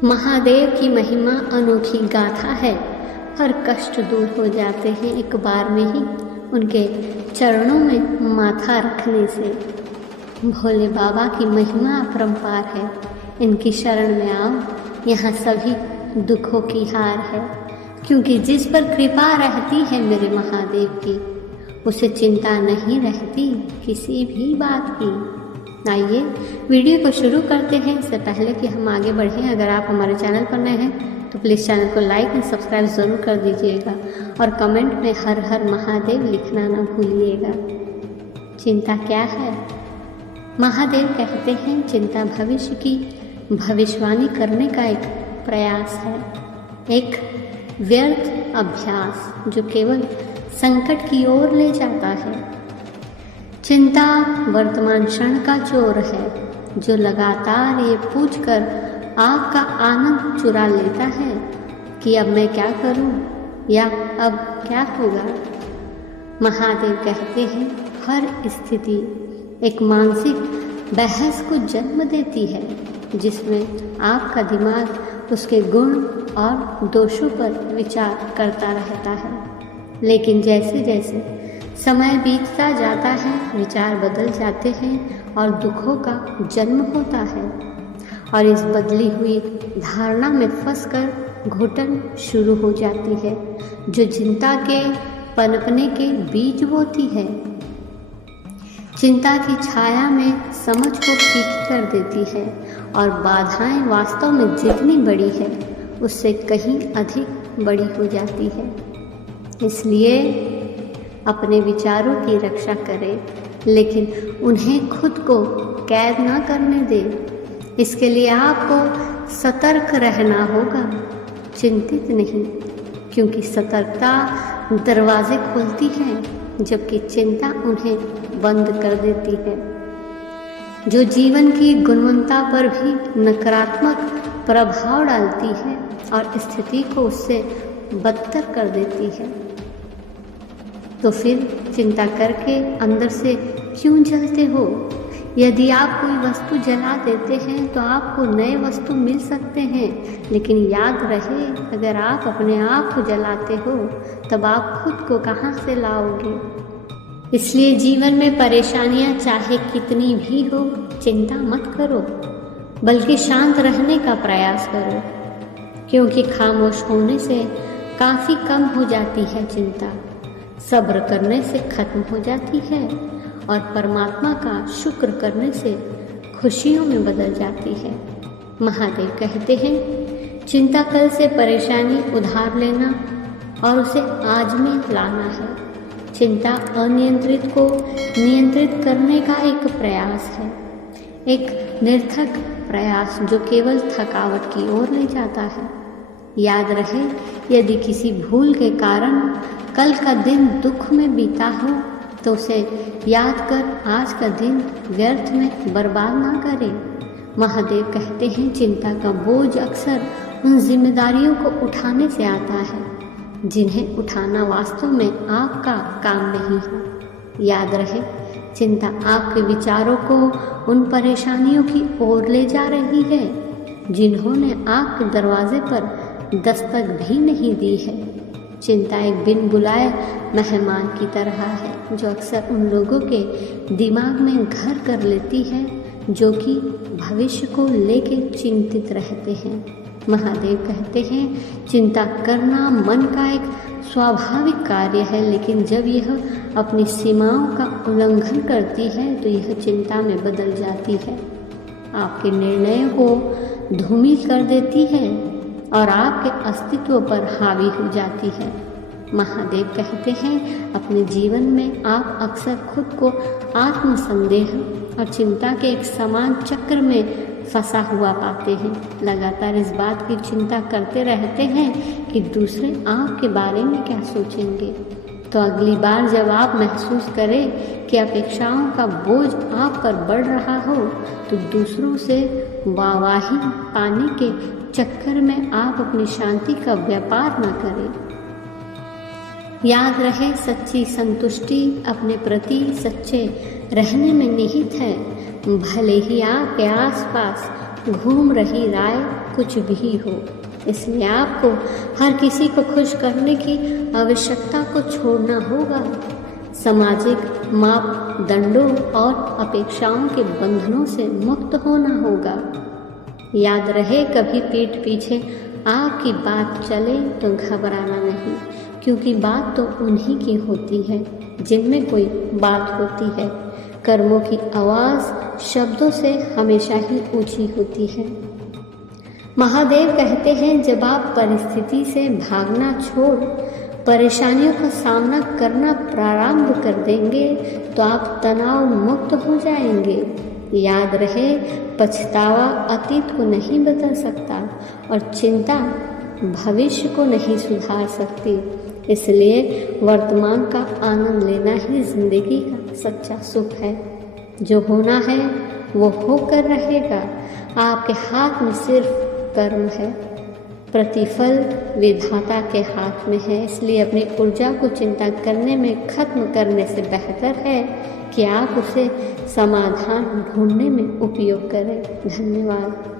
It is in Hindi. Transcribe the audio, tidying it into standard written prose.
महादेव की महिमा अनोखी गाथा है। हर कष्ट दूर हो जाते हैं एक बार में ही उनके चरणों में माथा रखने से। भोले बाबा की महिमा अपरंपार है, इनकी शरण में आओ, यहाँ सभी दुखों की हार है। क्योंकि जिस पर कृपा रहती है मेरे महादेव की, उसे चिंता नहीं रहती किसी भी बात की। आइए वीडियो को शुरू करते हैं। इससे पहले कि हम आगे बढ़ें, अगर आप हमारे चैनल पर नए हैं तो प्लीज़ चैनल को लाइक एंड सब्सक्राइब ज़रूर कर दीजिएगा और कमेंट में हर हर महादेव लिखना ना भूलिएगा। चिंता क्या है? महादेव कहते हैं चिंता भविष्य की भविष्यवाणी करने का एक प्रयास है, एक व्यर्थ अभ्यास जो केवल संकट की ओर ले जाता है। चिंता वर्तमान क्षण का चोर है जो लगातार ये पूछकर आपका आनंद चुरा लेता है कि अब मैं क्या करूं या अब क्या होगा। महादेव कहते हैं हर स्थिति एक मानसिक बहस को जन्म देती है जिसमें आपका दिमाग उसके गुण और दोषों पर विचार करता रहता है। लेकिन जैसे जैसे समय बीतता जाता है, विचार बदल जाते हैं और दुखों का जन्म होता है और इस बदली हुई धारणा में फंसकर घुटन शुरू हो जाती है जो चिंता के पनपने के बीज बोती है। चिंता की छाया में समझ को फीकी कर देती है और बाधाएं वास्तव में जितनी बड़ी है उससे कहीं अधिक बड़ी हो जाती है। इसलिए अपने विचारों की रक्षा करें, लेकिन उन्हें खुद को कैद ना करने दें। इसके लिए आपको सतर्क रहना होगा, चिंतित नहीं, क्योंकि सतर्कता दरवाजे खोलती है जबकि चिंता उन्हें बंद कर देती है, जो जीवन की गुणवत्ता पर भी नकारात्मक प्रभाव डालती है और स्थिति को उससे बदतर कर देती है। तो फिर चिंता करके अंदर से क्यों जलते हो? यदि आप कोई वस्तु जला देते हैं तो आपको नए वस्तु मिल सकते हैं, लेकिन याद रहे अगर आप अपने आप को जलाते हो तब आप खुद को कहाँ से लाओगे। इसलिए जीवन में परेशानियाँ चाहे कितनी भी हो, चिंता मत करो, बल्कि शांत रहने का प्रयास करो, क्योंकि खामोश होने से काफ़ी कम हो जाती है चिंता, सब्र करने से खत्म हो जाती है और परमात्मा का शुक्र करने से खुशियों में बदल जाती है। महादेव कहते हैं चिंता कल से परेशानी उधार लेना और उसे आज में लाना है। चिंता अनियंत्रित को नियंत्रित करने का एक प्रयास है, एक निरर्थक प्रयास जो केवल थकावट की ओर ले जाता है। याद रहे यदि किसी भूल के कारण कल का दिन दुख में बीता हो तो उसे याद कर आज का दिन व्यर्थ में बर्बाद ना करें। महादेव कहते हैं चिंता का बोझ अक्सर उन जिम्मेदारियों को उठाने से आता है जिन्हें उठाना वास्तव में आपका काम नहीं है। याद रहे चिंता आपके विचारों को उन परेशानियों की ओर ले जा रही है जिन्होंने आपके दरवाजे पर दस्तक भी नहीं दी है। चिंता एक बिन बुलाए मेहमान की तरह है जो अक्सर उन लोगों के दिमाग में घर कर लेती है जो कि भविष्य को लेके चिंतित रहते हैं। महादेव कहते हैं चिंता करना मन का एक स्वाभाविक कार्य है, लेकिन जब यह अपनी सीमाओं का उल्लंघन करती है तो यह चिंता में बदल जाती है, आपके निर्णयों को धूमिल कर देती है और आपके अस्तित्व पर हावी हो जाती है। महादेव कहते हैं अपने जीवन में आप अक्सर खुद को आत्मसंदेह और चिंता के एक समान चक्र में फंसा हुआ पाते हैं। लगातार इस बात की चिंता करते रहते हैं कि दूसरे आपके बारे में क्या सोचेंगे। तो अगली बार जब आप महसूस करें कि अपेक्षाओं का बोझ आप पर बढ़ रहा हो तो दूसरों से वाहवाही पाने के चक्कर में आप अपनी शांति का व्यापार न करें। याद रहे, सच्ची संतुष्टि अपने प्रति सच्चे रहने में निहित है। भले ही आपके आसपास घूम रही राय कुछ भी हो, इसलिए आपको हर किसी को खुश करने की आवश्यकता को छोड़ना होगा। सामाजिक मापदंडों और अपेक्षाओं के बंधनों से मुक्त होना होगा। याद रहे, कभी पीठ पीछे आपकी बात चले तो घबराना नहीं, क्योंकि बात तो उन्हीं की होती है जिनमें कोई बात होती है। कर्मों की आवाज़ शब्दों से हमेशा ही ऊंची होती है। महादेव कहते हैं, जब आप परिस्थिति से भागना छोड़ परेशानियों का सामना करना प्रारंभ कर देंगे तो आप तनाव मुक्त हो जाएंगे। याद रहे, पछतावा अतीत को नहीं बदल सकता और चिंता भविष्य को नहीं सुधार सकती। इसलिए वर्तमान का आनंद लेना ही जिंदगी का सच्चा सुख है। जो होना है वो होकर रहेगा। आपके हाथ में सिर्फ कर्म है, प्रतिफल विधाता के हाथ में है। इसलिए अपनी ऊर्जा को चिंता करने में खत्म करने से बेहतर है कि आप उसे समाधान ढूंढने में उपयोग करें। धन्यवाद।